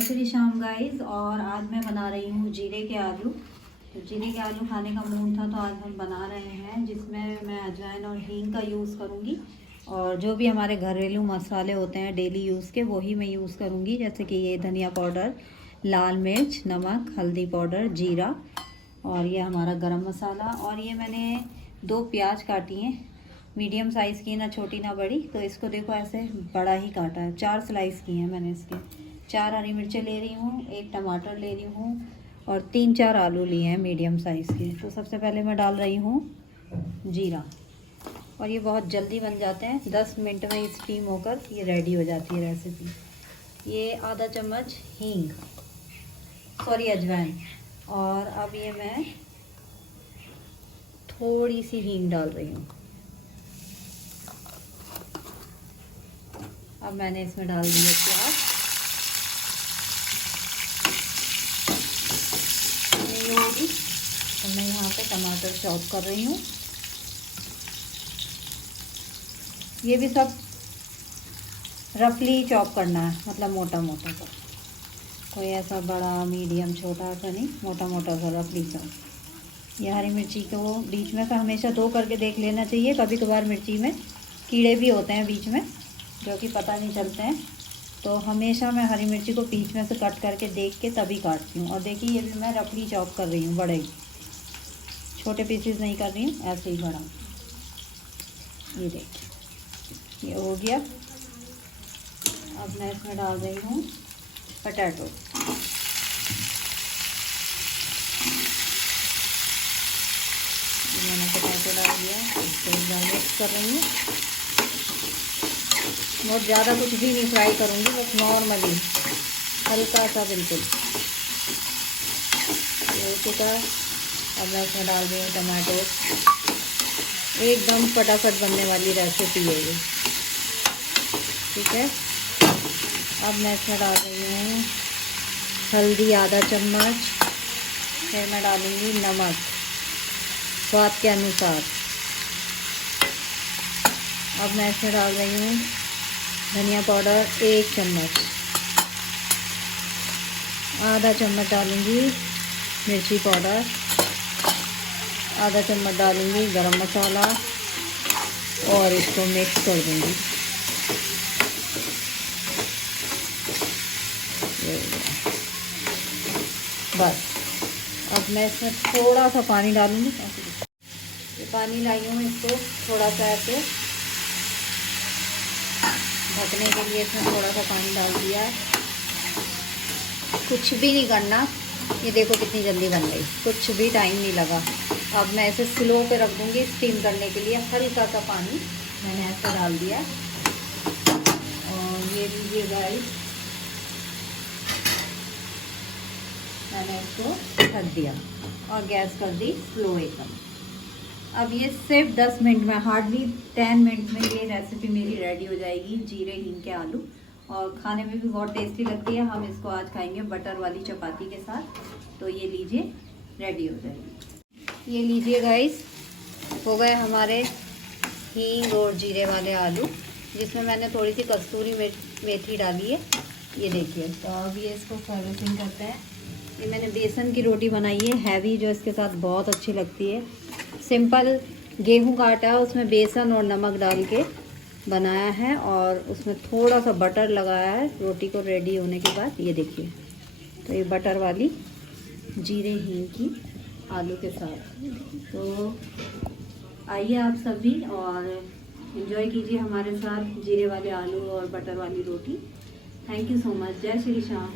जय श्री श्याम गाइस। और आज मैं बना रही हूँ जीरे के आलू। तो जीरे के आलू खाने का मूड था तो आज हम बना रहे हैं, जिसमें मैं अजवाइन और हींग का यूज़ करूँगी। और जो भी हमारे घरेलू मसाले होते हैं डेली यूज़ के, वही मैं यूज़ करूँगी। जैसे कि ये धनिया पाउडर, लाल मिर्च, नमक, हल्दी पाउडर, जीरा, और ये हमारा गरम मसाला। और ये मैंने 2 प्याज काटी हैं, मीडियम साइज़ की, ना छोटी ना बड़ी। तो इसको देखो ऐसे बड़ा ही काटा है, 4 स्लाइस की हैं मैंने इसके। 4 हरी मिर्चें ले रही हूँ, 1 टमाटर ले रही हूँ और 3-4 आलू लिए हैं मीडियम साइज़ के। तो सबसे पहले मैं डाल रही हूँ जीरा, और ये बहुत जल्दी बन जाते हैं, 10 मिनट में स्टीम होकर ये रेडी हो जाती है रेसिपी। ये आधा चम्मच हींग, सॉरी अजवाइन। और अब ये मैं थोड़ी सी हींग डाल रही हूँ। अब मैंने इसमें डाल दिया प्याज। नहीं होगी तो मैं यहाँ पे टमाटर चॉप कर रही हूँ। ये भी सब रफली चॉप करना है, मतलब मोटा मोटा सा, कोई ऐसा बड़ा मीडियम छोटा सा नहीं, मोटा मोटा सा रफली सा। ये हरी मिर्ची को बीच में से हमेशा 2 करके देख लेना चाहिए। कभी कभार मिर्ची में कीड़े भी होते हैं बीच में, जो कि पता नहीं चलते हैं। तो हमेशा मैं हरी मिर्ची को बीच में से कट करके देख के तभी काटती हूँ। और देखिए ये भी मैं रफली चॉप कर रही हूँ, बड़े ही, छोटे पीसेस नहीं कर रही हूँ, ऐसे ही बड़ा। ये देखिए ये हो गया। अब मैं इसमें डाल रही हूँ पटैटो। मैंने पटैटो डाल दिया, इसको मिक्स कर रही हूँ। बहुत ज़्यादा कुछ भी नहीं फ्राई करूँगी, बस नॉर्मली हल्का सा, बिल्कुल। ये हो चुका है। अब मैं इसमें डाल रही हूँ टमाटो। एकदम फटाफट बनने वाली रेसिपी है ये, ठीक है। अब मैं इसमें डाल रही हूँ हल्दी आधा चम्मच, फिर मैं डालूँगी नमक स्वाद के अनुसार। अब मैं इसमें डाल रही हूँ धनिया पाउडर 1 चम्मच, आधा चम्मच डालूँगी मिर्ची पाउडर, आधा चम्मच डालूँगी गरम मसाला, और इसको मिक्स कर दूँगी। बस अब मैं इसमें थोड़ा सा पानी डालूँगी। ये पानी लाई हूँ, इसको थोड़ा सा ऐसे ढकने के लिए इसमें थोड़ा सा पानी डाल दिया है। कुछ भी नहीं करना, ये देखो कितनी जल्दी बन गई, कुछ भी टाइम नहीं लगा। अब मैं इसे स्लो पे रख दूँगी स्टीम करने के लिए। हल्का सा पानी मैंने ऐसे डाल दिया। और ये लीजिए गाइस, मैंने इसको ढक दिया और गैस कर दी स्लो एकदम। अब ये सिर्फ 10 मिनट में, हार्डली 10 मिनट में ये रेसिपी मेरी रेडी हो जाएगी, जीरे हींग के आलू। और खाने में भी बहुत टेस्टी लगती है। हम इसको आज खाएंगे बटर वाली चपाती के साथ। तो ये लीजिए, रेडी हो जाएगी। ये लीजिए गाइस, हो गए हमारे हींग और जीरे वाले आलू, जिसमें मैंने थोड़ी सी कस्तूरी मेथी डाली है। ये देखिए। तो अब ये इसको सर्विसिंग करते हैं। ये मैंने बेसन की रोटी बनाई है हैवी, जो इसके साथ बहुत अच्छी लगती है। सिंपल गेहूं का आटा, उसमें बेसन और नमक डाल के बनाया है, और उसमें थोड़ा सा बटर लगाया है रोटी को रेडी होने के बाद। ये देखिए, तो ये बटर वाली जीरे हींग की आलू के साथ। तो आइए आप सभी और एंजॉय कीजिए हमारे साथ जीरे वाले आलू और बटर वाली रोटी। Thank you so much. जय श्री श्याम।